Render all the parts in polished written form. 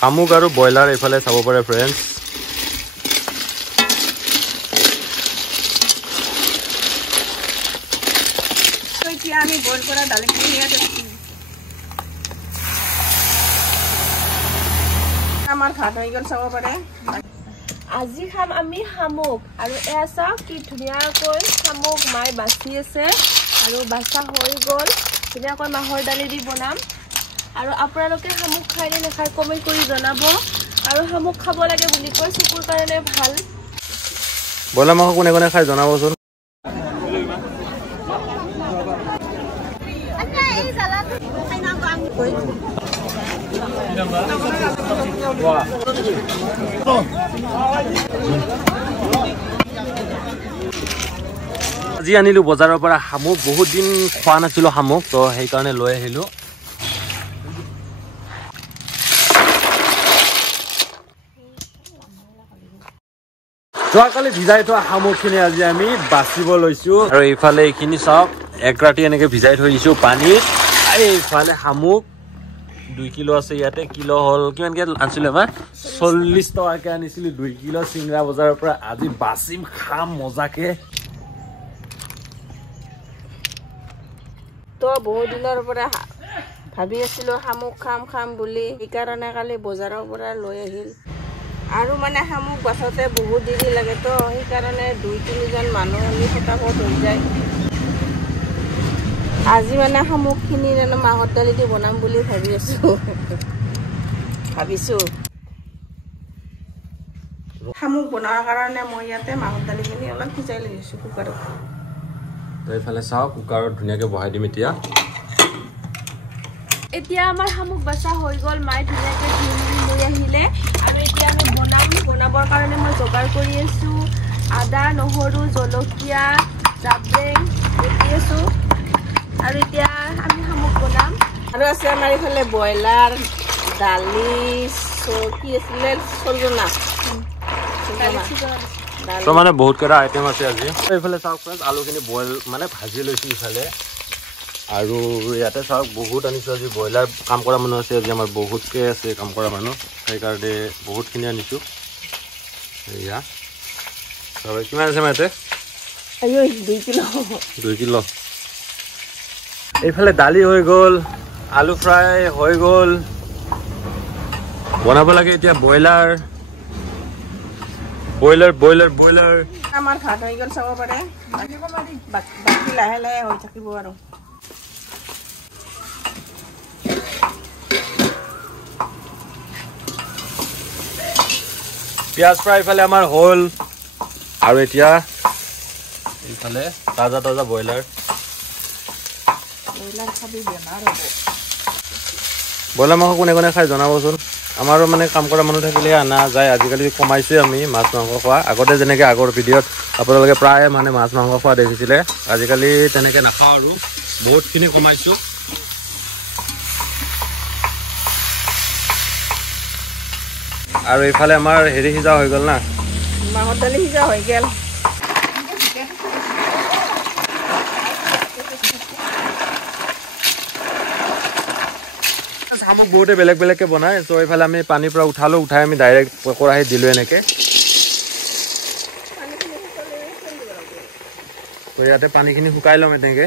শামুক আৰু ব্ৰইলাৰ এইফালে চাব পাৰে ফ্ৰেণ্ডছ। আমি বইল কৰা দালিখিনি ইয়াতে আমাৰ ভাত হৈ গ'ল চাব পাৰে। আজি খাম আমি শামুক আৰু এয়া চাওক কি ধুনীয়াকৈ শামুক মাই বাছি আছে আৰু বাছা হৈ গ'ল। ধুনীয়াকৈ মাহৰ দালি দি বনাম আৰু আপোনালোকে শামুক খাই নে নাখায় কমেণ্ট কৰি জনাব। আৰু শামুক খাব লাগে বুলি কয়, চকুৰ কাৰণে ভাল। ব্ৰইলাৰ মাংস কোনে কোনে খাই জনাবচোন। আজি আনিলো বজাৰৰ পৰা শামুক, বহুত দিন খোৱা নাছিলো শামুক, তো সেইকাৰণে লৈ আহিলো। যোৱাকালি ভিজাই থোৱা শামুকখিনি আজি আমি বাচিব লৈছো আৰু এইফালে এইখিনি চাওক এক ৰাতি এনেকে ভিজাই থৈ দিছো পানীত। এইফালে শামুক 2 কিলো আছে, ইয়াতে কিলো হল কিমানকে আনিছিলো এবাৰ 40 টকাকে আনিছিলো 2 কিলো চিংৰা বজাৰৰ পৰা। আজি বাচিম, খাম মজাকে। তো বহুত দিনৰ পৰা ভাবি আছিলো শামুক খাম বুলি, সেইকাৰণে কালি বজাৰৰ পৰা লৈ আহিল। আৰু মানে শামুক বাছতে বহুত দেৰি লাগে, তো সেইকাৰণে 2-3জন মানুহ আমি ফটাফট হৈ যায়। আজি মানে শামুকখিনি মাহৰ দালি দি বনাম বুলি ভাবিছো। শামুক বনোৱাৰ কাৰণে মই ইয়াতে মাহৰ দালিখিনি অলপ সিজাই লৈ আহিছো কুকাৰত। তো এইফালে চাওক কুকাৰত ধুনীয়াকে বহাই দিম এতিয়া। এতিয়া আমাৰ শামুক বাছা হৈ গ'ল, মায়ে ধুনীয়াকে ধুই লৈ আহিলে আৰু এতিয়া আমি বনাবৰ কাৰণে মই যোগাৰ কৰি আছো। আদা, নহৰু, জলকীয়া, জাব্ৰেং দি আছো আৰু এতিয়া আমি শামুক বনাম। আৰু আছে আমাৰ এইফালে ব্ৰইলাৰ, দালি, কি আছিলে সৰজনা, তো মানে বহুত কেইটা আইটেম আছে আজি। এইফালে চাওক ফ্ৰেণ্ডছ, আলুখিনি বইল মানে ভাজি লৈছো ইফালে। আৰু ইয়াতে চাওক বহুত আনিছো আজি ব্ৰইলাৰ। কাম কৰা মানুহ আছে আজি আমাৰ, বহুতকে আছে কাম কৰা মানুহ, সেইকাৰণে বহুতখিনি আনিছো। এয়া কিমান আছে মাতে 2 কিলো। এইফালে দালি হৈ গ'ল, আলু ফ্ৰাই হৈ গ'ল, বনাব লাগে এতিয়া ব্ৰইলাৰ। আমাৰ ভাত হৈ গ'ল চাব পাৰে, বাকী লাহে লাহে হৈ থাকিব আৰু। পিঁয়াজ ফ্ৰাই ইফালে আমাৰ হ'ল আৰু এতিয়া এইফালে তাজা ব্ৰইলাৰ। ব্ৰইলাৰ মাংস কোনে কোনে খাই জনাবচোন। আমাৰো মানে কাম কৰা মানুহ থাকিলে অনা যায়। আজিকালি কমাইছোৱে আমি মাছ মাংস খোৱা। আগতে যেনেকৈ আগৰ ভিডিঅ'ত আপোনালোকে প্ৰায় মানে মাছ মাংস খোৱা দেখিছিলে, আজিকালি তেনেকৈ নাখাওঁ আৰু বহুতখিনি কমাইছোঁ। আৰু এইফালে আমাৰ হেৰি সিজা হৈ গ'ল না, মাহৰ দালি সিজা হৈ গ'ল। শামুক বহুতে বেলেগ বেলেগকে বনায়। তো এইফালে আমি পানীৰ পৰা উঠাই আমি ডাইৰেক্ট কেৰাহীত দিলো এনেকে। তো ইয়াতে পানীখিনি শুকাই ল'ম এনেকে।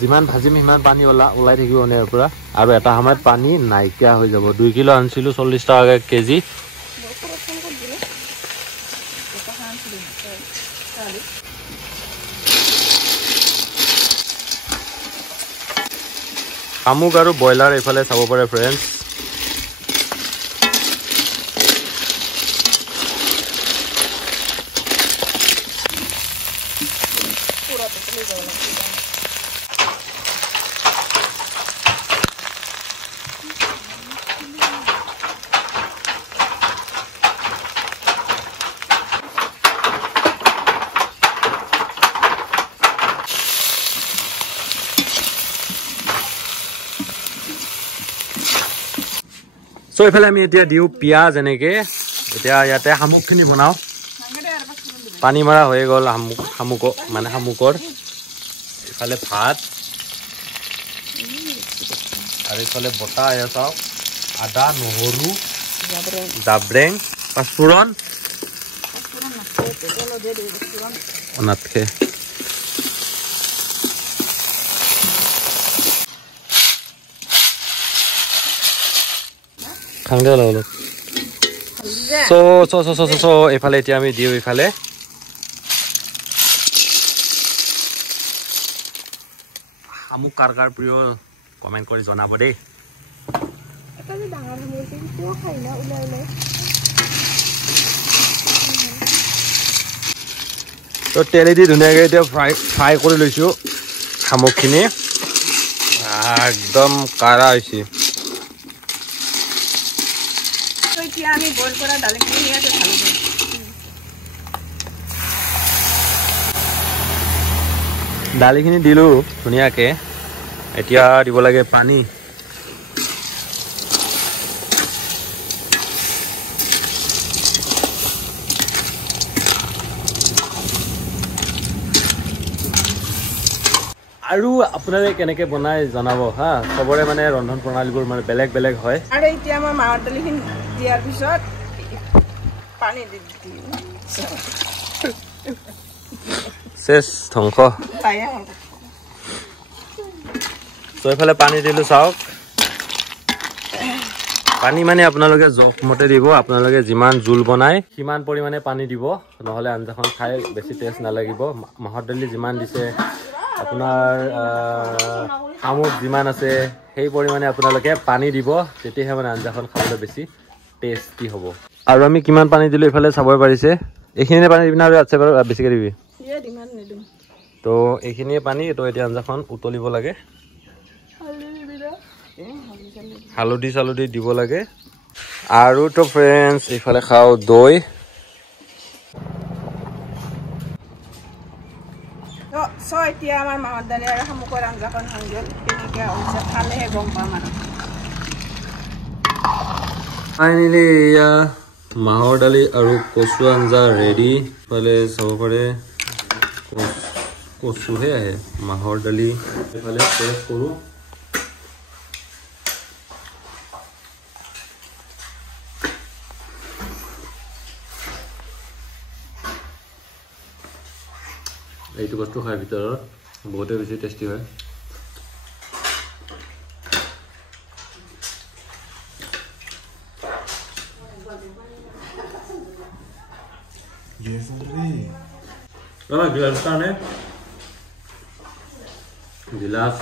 যিমান ভাজিম সিমান পানী ওলাই থাকিব ইয়াৰ পৰা, আৰু এটা সময়ত পানী নাইকিয়া হৈ যাব। 2 কিলো আনিছিলো 40 টকাকে কেজি। শামুক আৰু ব্ৰইলাৰ এইফালে চাব পাৰে friends. So ifale ami etia diu piaz eneke etia yate hamuk khini banao pani mara hoye gol hamuko mane hamukor ifale bhat আৰু এইফালে বটা আহে চাওক আদা নহৰু জাব্ৰেং পাঁচফোৰণ নাথকে খাওঁগে অলপ অলপ এইফালে এতিয়া আমি দিওঁ এইফালে শামুক কাৰ কাৰ প্ৰিয় কমেণ্ট কৰি জনাব দেই তো তেলেদি ধুনীয়াকৈ এতিয়া ফ্ৰাই কৰি লৈছোঁ শামুকখিনি একদম কাৰা হৈছে আমি বইল কৰা দালিখিনি ইয়াতে ঢালি দিম দালিখিনি দিলোঁ ধুনীয়াকৈ এতিয়া দিব লাগে পানী আৰু আপোনালোকে কেনেকৈ বনাই জনাব হা চবৰে মানে ৰন্ধন প্ৰণালীবোৰ মানে বেলেগ বেলেগ হয় আৰু এতিয়া মই মাহৰ দালিখিনি দিয়াৰ পিছত পানী দি দিম চেচ ধ্বংস তো এইফালে পানী দিলোঁ চাওক পানী মানে আপোনালোকে জোখমতে দিব আপোনালোকে যিমান জোল বনায় সিমান পৰিমাণে পানী দিব নহ'লে আঞ্জাখন খাই বেছি টেষ্ট নালাগিব মাহৰ দালি যিমান দিছে আপোনাৰ শামুক যিমান আছে সেই পৰিমাণে আপোনালোকে পানী দিব তেতিয়াহে মানে আঞ্জাখন খাবলৈ বেছি টেষ্টি হ'ব আৰু আমি কিমান পানী দিলোঁ এইফালে চাব পাৰিছে এইখিনিয়ে পানী দিবি না আৰু আছে বাৰু বেছিকৈ দিবি তো এইখিনিয়ে পানী তো এতিয়া আঞ্জাখন উতলিব লাগে হালধি চালধি দিব লাগে আৰু তো ফ্ৰেণ্ডছ এইফালে খাওঁ দৈ এতিয়া আমাৰ মাহৰ দালি আৰু শামুকৰ আঞ্জাখন হৈ গ'ল কেনেকৈ হৈছে খালেহে গম পাম আৰু ফাইনেলি এয়া মাহৰ দালি আৰু কচু আঞ্জা ৰেডি এইফালে চাব পাৰে কচুহে আহে মাহৰ দালি এইফালে টেষ্ট কৰোঁ এইটো বস্তু খাই ভিতৰত বহুতে বেছি টেষ্টি হয় গিলাস